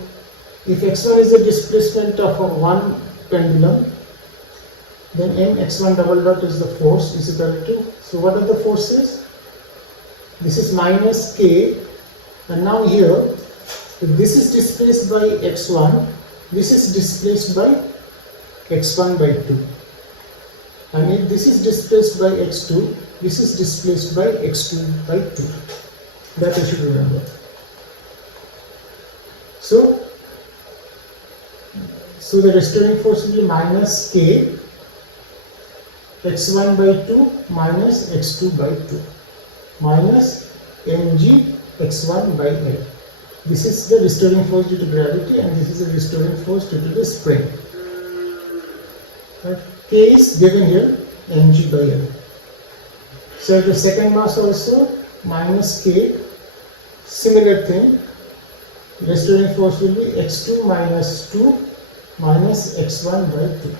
if x1 is the displacement of one pendulum, then mx1 double dot is the force is equal to, so what are the forces? This is minus k, and now here, if this is displaced by x1, this is displaced by x1 by 2. And if this is displaced by x2, this is displaced by x2 by 2. That you should remember. So the restoring force will be minus k x1 by 2 minus x2 by 2 minus mg x1 by L. This is the restoring force due to gravity, and this is the restoring force due to the spring. Right? K is given here, mg by L. So the second mass also minus k, similar thing. Restoring force will be x2 minus 2 minus x1 by 2.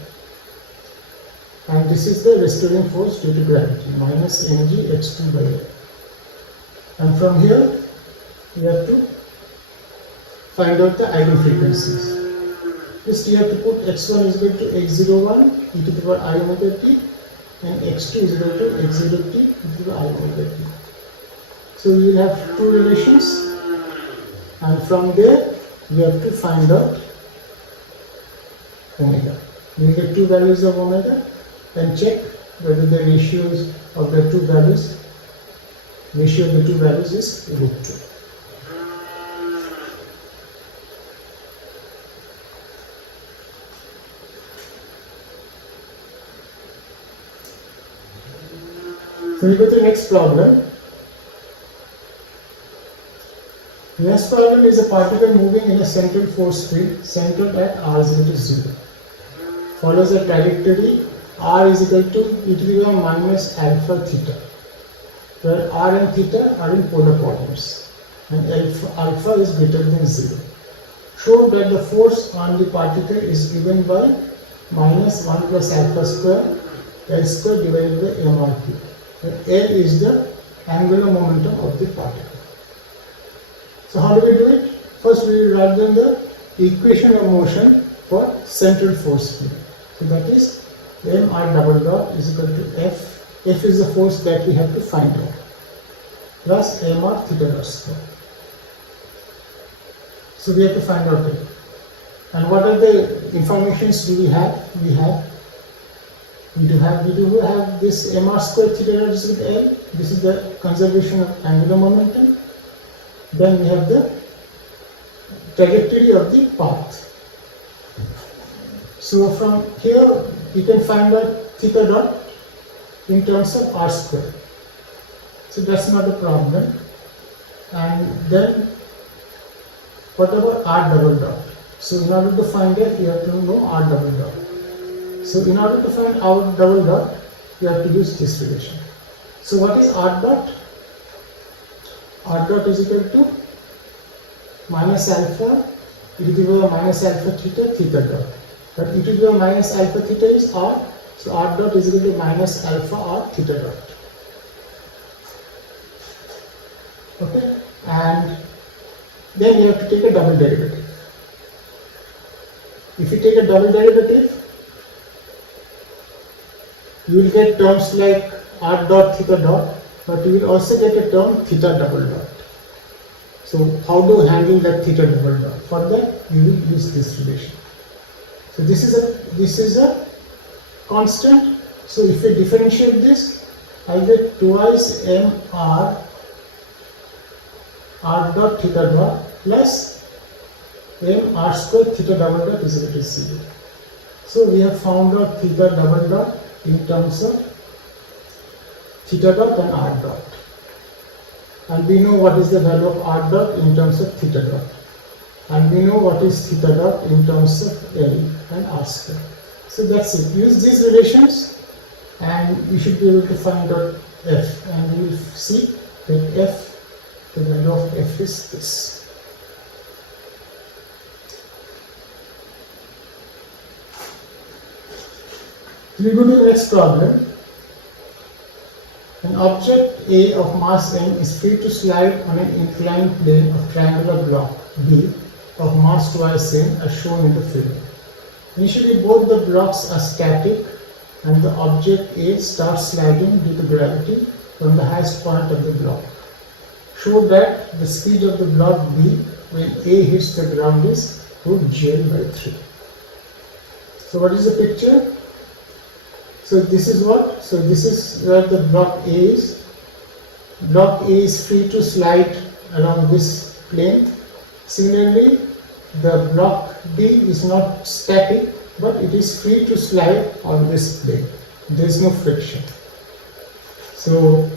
And this is the restoring force due to gravity, minus mg x2 by L. And from here, we have to find out the eigenfrequencies. First, you have to put x1 is equal to x01 e to the power I omega t, and x2 is equal to x0t e to the I omega t. So we will have two relations, and from there, we have to find out omega. We will get two values of omega, and check whether the ratios of the two values, ratio of the two values is root 2. So we go to the next problem. The next problem is a particle moving in a central force field centered at r is equal to 0. Follows a trajectory r is equal to e to the power minus alpha theta, where r and theta are in polar coordinates, and alpha is greater than 0. Show that the force on the particle is given by minus 1 plus alpha square L square divided by mRT. L is the angular momentum of the particle. So how do we do it? First we will write down the equation of motion for central force field. So that is mr double dot is equal to F. F is the force that we have to find out, plus mr theta dot square. So we have to find out it. And what are the informations do we have? We do have this mr square theta dot is equal to L. This is the conservation of angular momentum. Then we have the trajectory of the path. So from here you can find out theta dot in terms of r square. So that's not a problem. And then What about r double dot? So in order to find f, you have to know r double dot. So in order to find r double dot, you have to use this relation. So what is r dot? R dot is equal to minus alpha e to the power minus alpha theta theta dot. But e to the power minus alpha theta is r, so r dot is equal to minus alpha r theta dot. Okay, and then you have to take a double derivative. If you take a double derivative, you will get terms like r dot theta dot, but you will also get a term theta double dot. So how to handle that theta double dot? For that, you will use this relation. So this is a constant. So if we differentiate this, I get twice m r dot theta dot plus m r square theta double dot is equal to 0. So we have found out theta double dot in terms of theta dot and r dot, and we know what is the value of r dot in terms of theta dot, and we know what is theta dot in terms of L and r square. So that's it. Use these relations and you should be able to find out f, and you will see that f, the value of f is this. We go to the next problem. An object A of mass m is free to slide on an inclined plane of triangular block B of mass twice m as shown in the figure. Initially both the blocks are static and the object A starts sliding due to gravity from the highest point of the block. Show that the speed of the block B when A hits the ground is root gl by 3. So what is the picture? So this is what? So this is where the block A is. Block A is free to slide along this plane. Similarly, the block B is not static, but it is free to slide on this plane. There is no friction. So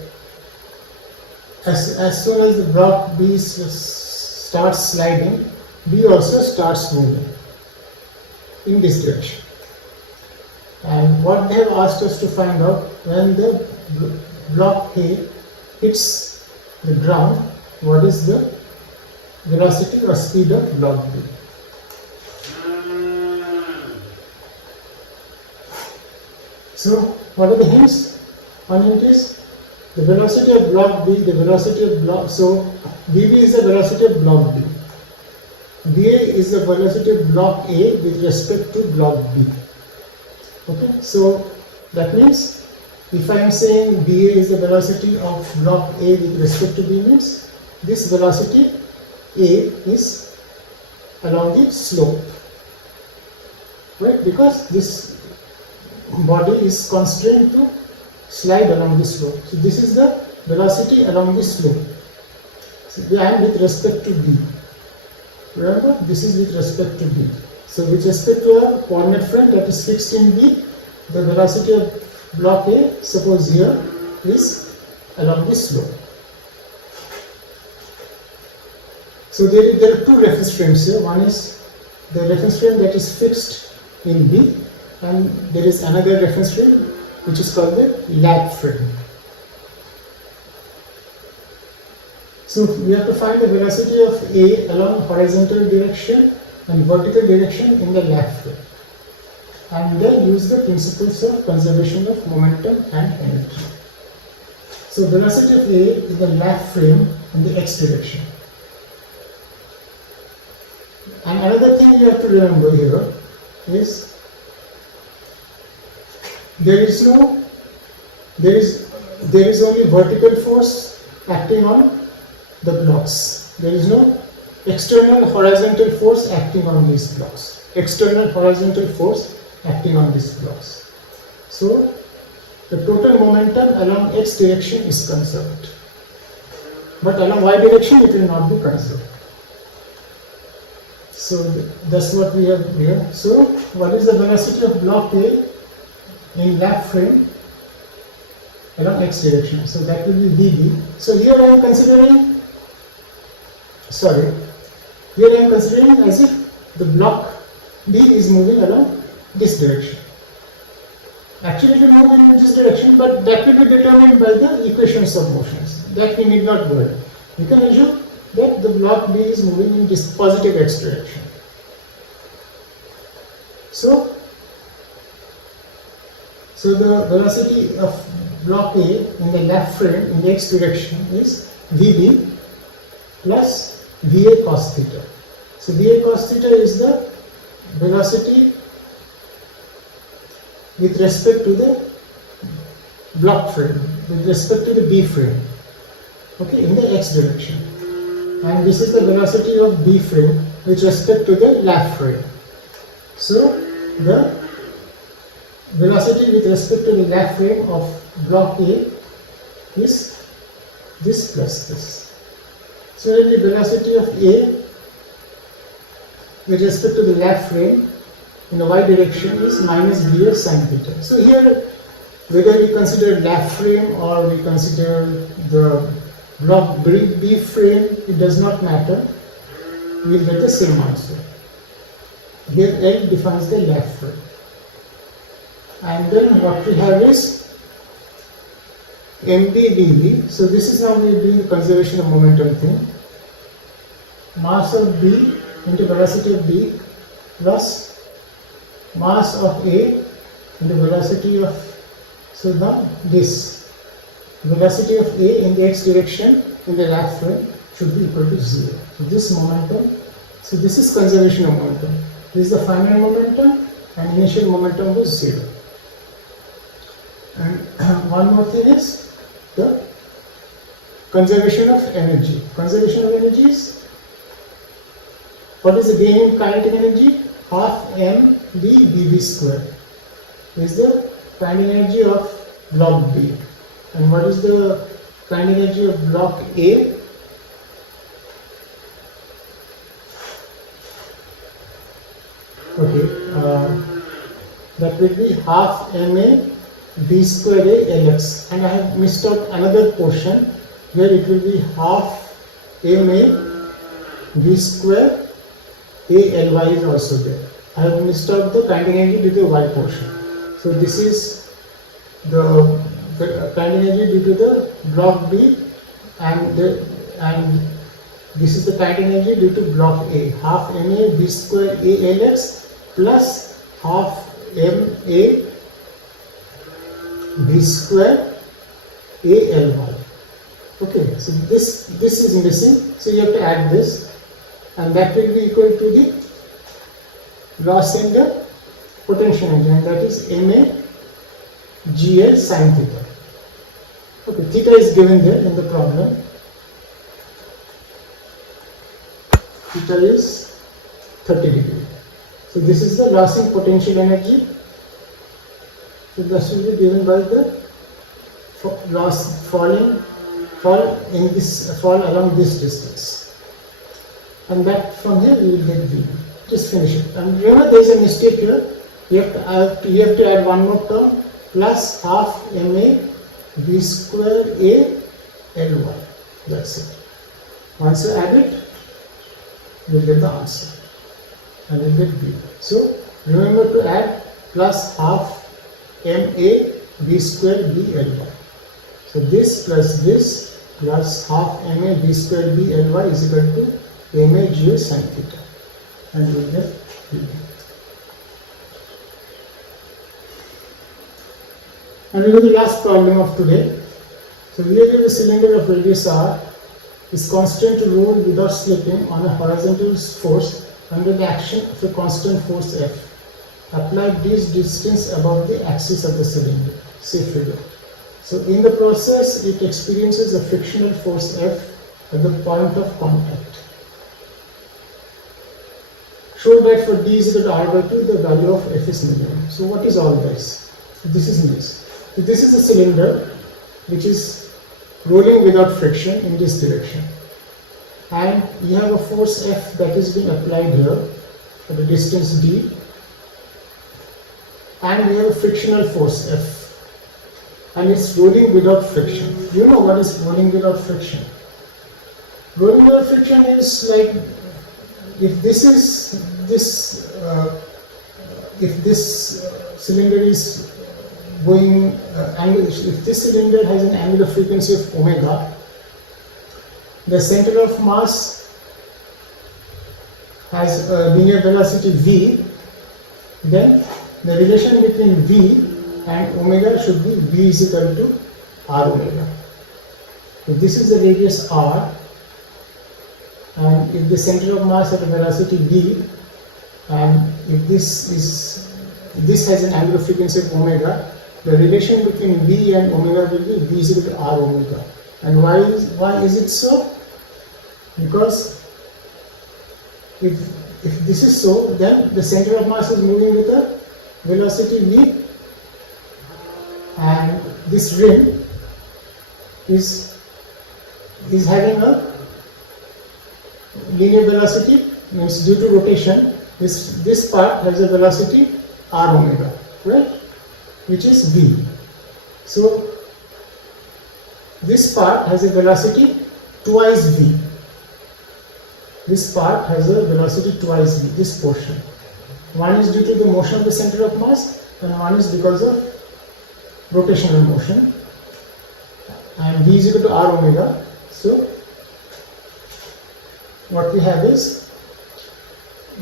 as soon as the block B starts sliding, B also starts moving in this direction. And what they have asked us to find out, when the block A hits the ground, what is the velocity or speed of block B. So what are the hints? One hint is the velocity of block B, the velocity of block, so BB is the velocity of block B. BA is the velocity of block A with respect to block B. Okay, so that means if I am saying BA is the velocity of block A with respect to B, means this velocity A is along the slope, right? Because this body is constrained to slide along the slope. So this is the velocity along the slope. So I am with respect to B. Remember, this is with respect to B. So with respect to a coordinate frame that is fixed in B, the velocity of block A, suppose here, is along the slope. So there are two reference frames here. One is the reference frame that is fixed in B, and there is another reference frame which is called the lap frame. So we have to find the velocity of A along horizontal direction and vertical direction in the lap frame, and then use the principles of conservation of momentum and energy. So velocity of A in the lap frame in the x direction. And another thing you have to remember here is there is only vertical force acting on the blocks. There is no external horizontal force acting on these blocks. External horizontal force acting on these blocks. So the total momentum along x direction is conserved, but along y direction it will not be conserved. So that's what we have here. So what is the velocity of block A in lap frame along x direction? So that will be dB. So here I am considering, Here I am considering as if the block B is moving along this direction. Actually it will move in this direction, but that will be determined by the equations of motions. That we need not worry. You can assume that the block B is moving in this positive x direction. So the velocity of block A in the left frame in the x direction is Vb plus Va cos theta. So Va cos theta is the velocity with respect to the block frame, with respect to the B frame, okay, in the x direction. And this is the velocity of B frame with respect to the left frame. So the velocity with respect to the left frame of block A is this plus this. Similarly, velocity of A with respect to the left frame in the y direction is minus Vs sin theta. So here, whether we consider left frame or we consider the block B frame, it does not matter. We will get the same answer. Here L defines the left frame. And then what we have is mb/dv. So this is how we are doing the conservation of momentum thing. Mass of B into velocity of B plus mass of A into velocity of, so now this velocity of A in the x direction in the left frame should be equal to 0. So this momentum, so this is conservation of momentum. This is the final momentum and initial momentum was 0. And one more thing is the conservation of energy. Conservation of energy is, what is the gain in kinetic energy? Half mb/dv square is the kinetic energy of block B. And what is the kinetic energy of block A? Okay, that will be half ma v square a lx, and I have missed out another portion where it will be half ma v square a ly is also there. I have missed out the kinetic energy due to the y portion. So this is the kinetic energy due to the block B, and this is the kinetic energy due to block A, half ma v square a lx plus half ma v square a ly. Okay, so this is missing, so you have to add this, and that will be equal to the loss in the potential energy, and that is ma gl sin theta. Okay, theta is given there in the problem. Theta is 30 degrees. So this is the loss in potential energy. So this will be given by the loss fall along this distance, and that from here we will get V. Just finish it. And remember, there is a mistake here. You have to add one more term plus half ma v square a ly. That's it. Once you add it, you will get the answer, and you will get V. So remember to add plus half ma v square b ly. So this plus half ma v square b ly is equal to ma gl sin theta, and you will get V. And we go to the last problem of today. So here the cylinder of radius r is constant to roll without slipping on a horizontal force under the action of a constant force F applied this distance above the axis of the cylinder. See figure. So in the process, it experiences a frictional force F at the point of contact. Show that for d is equal to r by 2, the value of F is minimum. So what is all this? This is this. So this is a cylinder which is rolling without friction in this direction, and you have a force F that is being applied here at a distance d, and we have a frictional force F, and it's rolling without friction. You know what is rolling without friction? Rolling without friction is like if this is this if this cylinder is going if this cylinder has an angular frequency of omega, the center of mass has a linear velocity v, then the relation between v and omega should be v is equal to r omega. If this is the radius r, and if the center of mass at a velocity v, and if this has an angular frequency of omega, the relation between v and omega will be v is equal to r omega. And why is it so? Because if this is so, then the center of mass is moving with a velocity v, and this ring is having a linear velocity, means due to rotation, this part has a velocity r omega, right, which is v. So this part has a velocity twice v. This part has a velocity twice v, this portion. One is due to the motion of the center of mass, and one is because of rotational motion, and v is equal to r omega. So what we have is,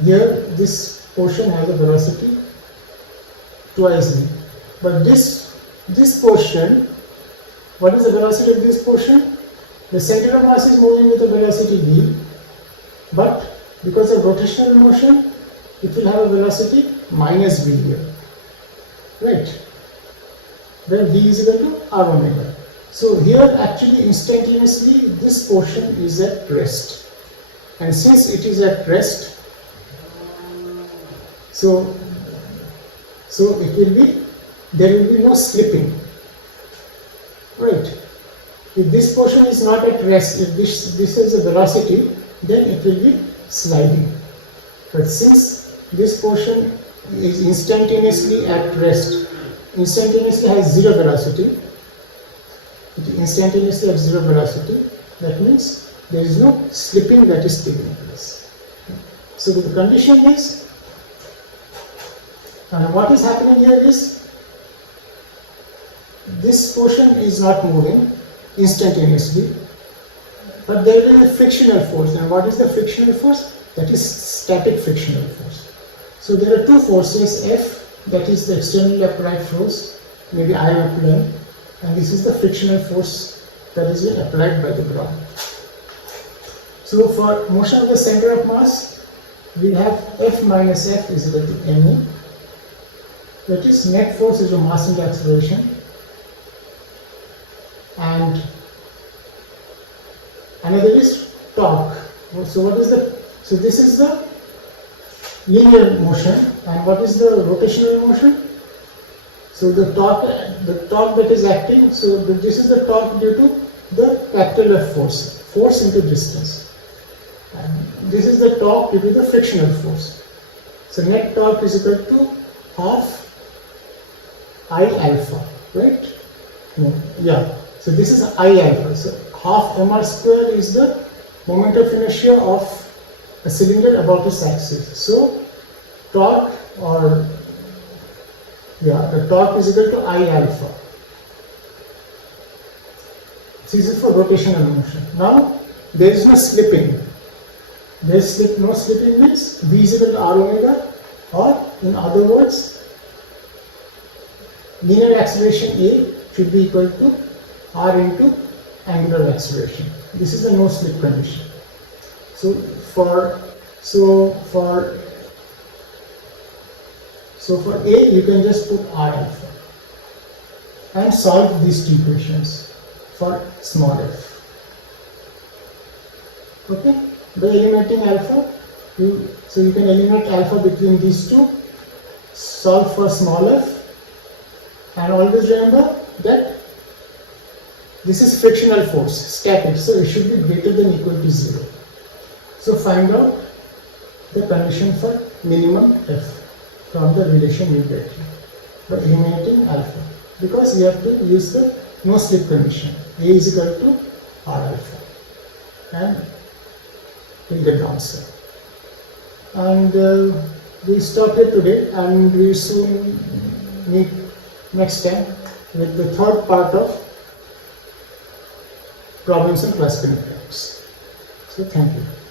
here this portion has a velocity twice v, but this portion, what is the velocity of this portion? The center of mass is moving with a velocity v, but because of rotational motion, it will have a velocity minus v here, right? Where v is equal to r omega. So here actually instantaneously this portion is at rest, and since it is at rest, so it will be, there will be no slipping, right? If this portion is not at rest, if this is a velocity, then it will be sliding. But since this portion is instantaneously at rest, instantaneously has zero velocity, it is instantaneously at zero velocity, that means there is no slipping that is taking place. So the condition is, and what is happening here is, this portion is not moving instantaneously, but there is a frictional force. And what is the frictional force? That is static frictional force. So there are two forces, F, that is the externally applied force, maybe I apply, and this is the frictional force that is being applied by the ground. So for motion of the center of mass, we have F minus F is equal to ma. That is, net force is a mass into acceleration, and another is torque. So what is the, so this is the linear motion, and what is the rotational motion? So the torque that is acting, so this is the torque due to the capital F force into distance, and this is the torque due to the frictional force. So net torque is equal to half I alpha, right? Yeah, so this is I alpha. So half mr square is the moment of inertia of a cylinder about its axis. So torque, or the torque is equal to I alpha. This is for rotational motion. Now there is no slipping. There is no slipping means v is equal to r omega, or in other words, linear acceleration A should be equal to r into angular acceleration. This is the no slip condition. So for A, you can just put r alpha and solve these two equations for small f. Okay, by eliminating alpha, you can eliminate alpha between these two, solve for small f, and always remember that this is frictional force, static, so it should be greater than or equal to 0. So find out the condition for minimum f from the relation you get here by eliminating alpha, because you have to use the no slip condition. A is equal to r alpha, and we'll get the answer. And we stop here today, and we soon meet next time with the third part of problems in classical mechanics. So thank you.